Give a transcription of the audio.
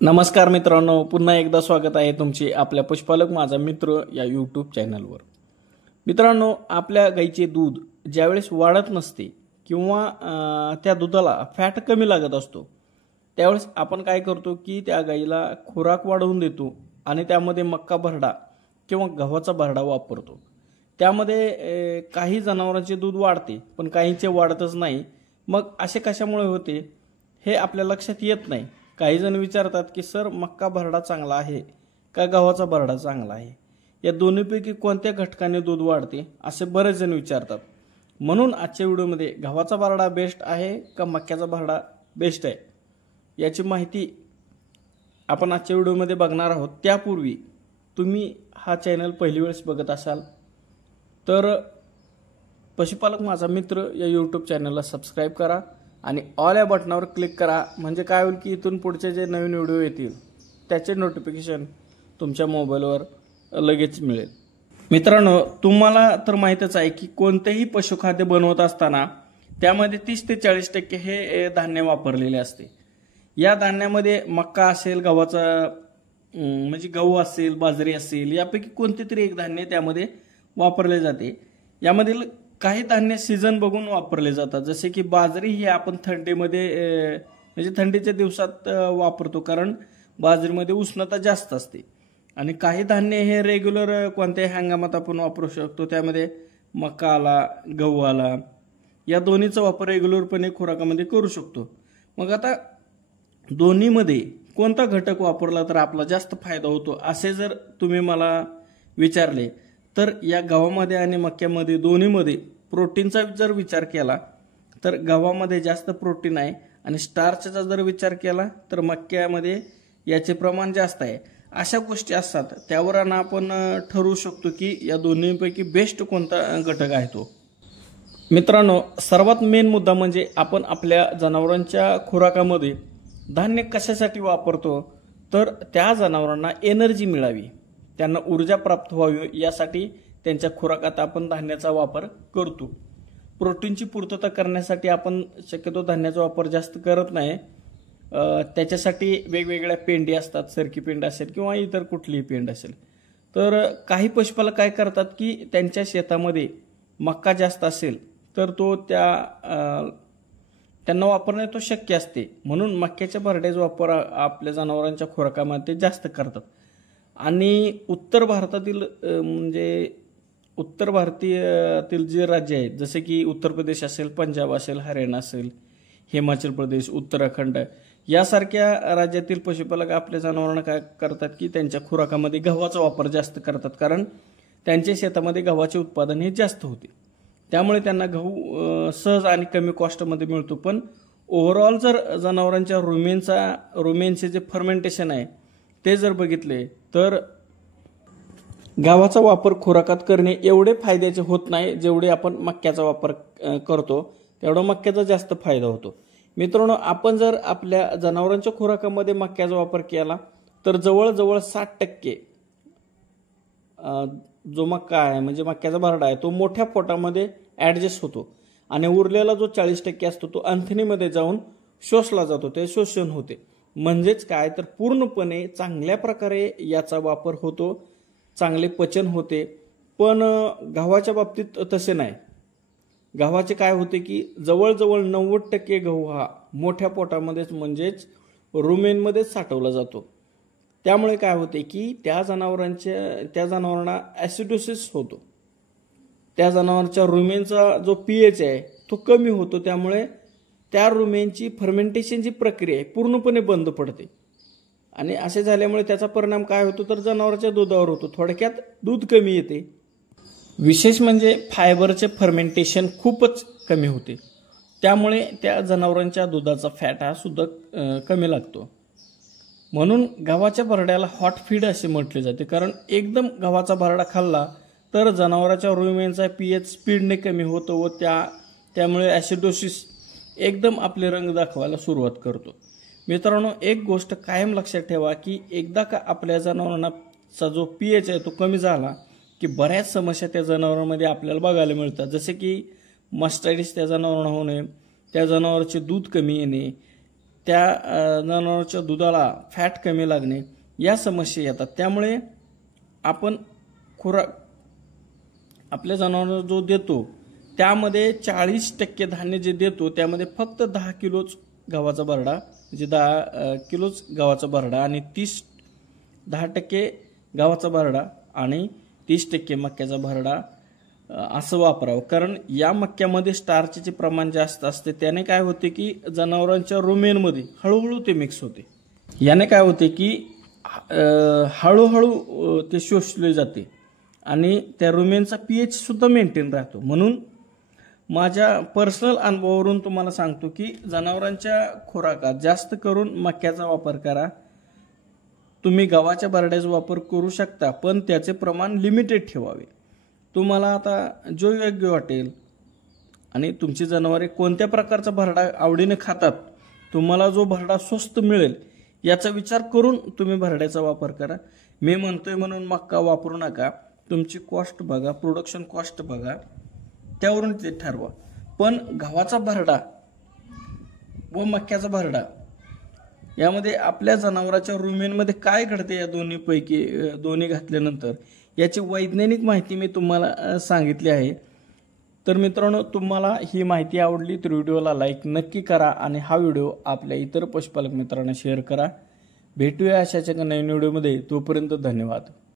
नमस्कार मित्रांनो, पुन्हा एकदा स्वागत आहे तुमचे आपल्या पशुपालक माझा मित्र या यूट्यूब चॅनलवर. मित्रांनो, आपल्या गाईचे दूध ज्यावेळेस वाढत नसते किंवा त्या दुधाला फॅट कमी लागत असतो त्यावेळेस आपण काय करतो की त्या गाईला खुराक वाढवून देतो आणि त्यामध्ये मक्का भरडा किंवा गव्हाचा भरडा वापरतो. त्यामध्ये काही जनावरांचे दूध वाढते पण काहींचे वाढतच नाही. मग असे कशामुळे होते हे आपल्या लक्षात येत नाही. काही जण विचारतात की सर, मक्का भरडा चांगला आहे का गव्हाचा भरडा चांगला आहे, या दोन्हीपैकी कोणत्या घटकाने दूध वाढते असे बरेच जण विचारतात. म्हणून आजच्या व्हिडिओमध्ये गव्हाचा भरडा बेस्ट आहे का मक्याचा भरडा बेस्ट आहे याची माहिती आपण आजच्या व्हिडिओमध्ये बघणार आहोत. त्यापूर्वी तुम्ही हा चॅनल पहिली वेळेस बघत असाल तर पशुपालक माझा मित्र या यूट्यूब चॅनलला सबस्क्राईब करा आणि ऑल या बटनावर क्लिक करा. म्हणजे काय होईल की इथून पुढचे जे नवीन व्हिडिओ येतील त्याचे नोटिफिकेशन तुमच्या मोबाईलवर लगेच मिळेल. मित्रांनो, तुम्हाला तर माहीतच आहे की कोणतेही पशुखाद्य बनवत असताना त्यामध्ये 30 ते 40% हे धान्य वापरलेले असते. या धान्यामध्ये मक्का असेल, गव्हाचा म्हणजे गहू असेल, बाजरी असेल, यापैकी कोणते तरी एक धान्य त्यामध्ये वापरले जाते. यामधील काही धान्य सीझन बघून वापरले जातात. जसे की बाजरी ही आपण थंडीमध्ये म्हणजे थंडीच्या दिवसात वापरतो, कारण बाजरीमध्ये उष्णता जास्त असते. आणि काही धान्य हे रेग्युलर कोणत्याही हंगामात आपण वापरू शकतो. त्यामध्ये मका आला, गहू आला, या दोन्हीचा वापर रेग्युलरपणे खुराकामध्ये करू शकतो. मग आता दोन्हीमध्ये कोणता घटक वापरला तर आपला जास्त फायदा होतो असे जर तुम्ही मला विचारले तर या गव्हामध्ये आणि मक्यामध्ये दोन्हीमध्ये प्रोटीनचा जर विचार केला तर गव्हामध्ये जास्त प्रोटीन आहे आणि स्टार्चचा जर विचार केला तर मक्यामध्ये याचे प्रमाण जास्त आहे. अशा गोष्टी असतात, त्यावर आपण ठरवू शकतो की या दोन्हीपैकी बेस्ट कोणता घटक आहे तो. मित्रांनो, सर्वात मेन मुद्दा म्हणजे आपण आपल्या जनावरांच्या खुराकामध्ये धान्य कशासाठी वापरतो तर त्या जनावरांना एनर्जी मिळावी, त्यांना ऊर्जा प्राप्त व्हावी यासाठी त्यांच्या खुराकात आपण धान्याचा वापर करतो. प्रोटीनची पूर्तता करण्यासाठी आपण शक्यतो धान्याचा वापर जास्त करत नाही. त्याच्यासाठी वेगवेगळ्या पेंडी असतात, सरकी पेंड असेल किंवा इतर कुठलीही पेंड असेल. तर काही पशुपालक काय करतात की त्यांच्या शेतामध्ये मक्का जास्त असेल तर तो त्यांना वापरणे तो शक्य असते, म्हणून मक्याच्या भरड्याचा वापर आपल्या जनावरांच्या खुराकामध्ये जास्त करतात. आणि उत्तर भारतातील म्हणजे उत्तर भारतीयातील जे राज्य आहेत जसे की उत्तर प्रदेश असेल, पंजाब असेल, हरियाणा असेल, हिमाचल प्रदेश, उत्तराखंड यासारख्या राज्यातील पशुपालक आपल्या जनावरांना काय करतात की त्यांच्या खुराकामध्ये गव्हाचा वापर जास्त करतात, कारण त्यांच्या शेतामध्ये गव्हाचे उत्पादन हे जास्त होते. त्यामुळे त्यांना गहू सहज आणि कमी कॉस्टमध्ये मिळतो. पण ओव्हरऑल जर जनावरांच्या रुमेनचे जे फर्मेंटेशन आहे ते जर बघितले तर गव्हाचा वापर खुराकात करणे एवढे फायद्याचे होत नाही जेवढे आपण मक्याचा वापर करतो तेवढा मक्याचा जास्त फायदा होतो. मित्रांनो, आपण जर आपल्या जनावरांच्या खुराकामध्ये मक्याचा वापर केला तर जवळजवळ 60% जो मक्का आहे म्हणजे मक्याचा भरडा आहे तो मोठ्या पोटामध्ये ॲडजस्ट होतो आणि उरलेला जो 40% असतो तो अंथणीमध्ये जाऊन शोषला जातो, ते शोषण होते. म्हणजेच काय तर पूर्णपणे चांगल्या प्रकारे याचा वापर होतो, चांगले पचन होते. पण गव्हाच्या बाबतीत तसे नाही. गव्हाचे काय होते की जवळजवळ 90% गहू हा मोठ्या पोटामध्येच म्हणजेच रुमेनमध्येच साठवला जातो. त्यामुळे काय होते की त्या जनावरांना ॲसिडोसिस होतो. त्या जनावरांच्या रुमेनचा जो pH आहे तो कमी होतो. त्यामुळे त्या रुमेनची फर्मेंटेशनची प्रक्रिया आहे पूर्णपणे बंद पडते आणि असे झाल्यामुळे त्याचा परिणाम काय होतो तर जनावरांच्या दुधावर होतो. थोडक्यात दूध कमी येते. विशेष म्हणजे फायबरचे फर्मेंटेशन खूपच कमी होते. त्यामुळे त्या जनावरांच्या दुधाचा फॅट हा सुद्धा कमी लागतो. म्हणून गव्हाच्या भरड्याला हॉट फीड असे म्हटले जाते, कारण एकदम गव्हाचा भरडा खाल्ला तर जनावरांच्या रुमेनचा pH स्पीडने कमी होतो व त्यामुळे ॲसिडोसिस एकदम आपले रंग दाखवायला सुरुवात करतो. मित्रांनो, एक गोष्ट कायम लक्षात ठेवा की एकदा का आपल्या जनावरांचा जो pH आहे तो कमी झाला की बऱ्याच समस्या त्या जनावरांमध्ये आपल्याला बघायला मिळतात. जसे की मास्टायटिस त्या जनावरांना होणे, त्या जनावरांचे दूध कमी येणे, त्या जनावरांच्या दुधाला फॅट कमी लागणे या समस्या येतात. त्यामुळे आपण खुराक आपल्या जनावरांना जो देतो त्यामध्ये 40% धान्य जे देतो त्यामध्ये फक्त 10 किलोच गव्हाचा भरडा, म्हणजे 10 किलोच गव्हाचा भरडा आणि 10% गव्हाचा भरडा आणि 30% मक्याचा भरडा असं वापरावं. कारण या मक्यामध्ये स्टार्चचे प्रमाण जास्त असते. त्याने काय होते की जनावरांच्या रुमेनमध्ये हळूहळू ते मिक्स होते. याने काय होते की हळूहळू ते शोषले जाते आणि त्या रुमेनचा pH सुद्धा मेंटेन राहतो. म्हणून माझ्या पर्सनल अनुभवावरून तुम्हाला सांगतो की जनावरांच्या खुराकात जास्त करून मक्याचा वापर करा. तुम्ही गव्हाच्या भरड्याचा वापर करू शकता, पण त्याचे प्रमाण लिमिटेड ठेवावे. तुम्हाला आता जो योग्य वाटेल आणि तुमची जनावरे कोणत्या प्रकारचा भरडा आवडीने खातात, तुम्हाला जो भरडा स्वस्त मिळेल याचा विचार करून तुम्ही भरड्याचा वापर करा. मी म्हणतोय म्हणून मक्का वापरू नका. तुमची कॉस्ट बघा, प्रोडक्शन कॉस्ट बघा, त्यावरून ते ठरवा. पण गव्हाचा भरडा व मक्याचा भरडा यामध्ये आपल्या जनावरांच्या रुमेनमध्ये काय घडते या दोन्ही घातल्यानंतर याची वैज्ञानिक माहिती मी तुम्हाला सांगितली आहे. तर मित्रांनो, तुम्हाला ही माहिती आवडली तर व्हिडिओला लाईक नक्की करा आणि हा व्हिडिओ आपल्या इतर पशुपालक मित्रांना शेअर करा. भेटूया अशाच एका नवीन व्हिडिओमध्ये. तोपर्यंत धन्यवाद.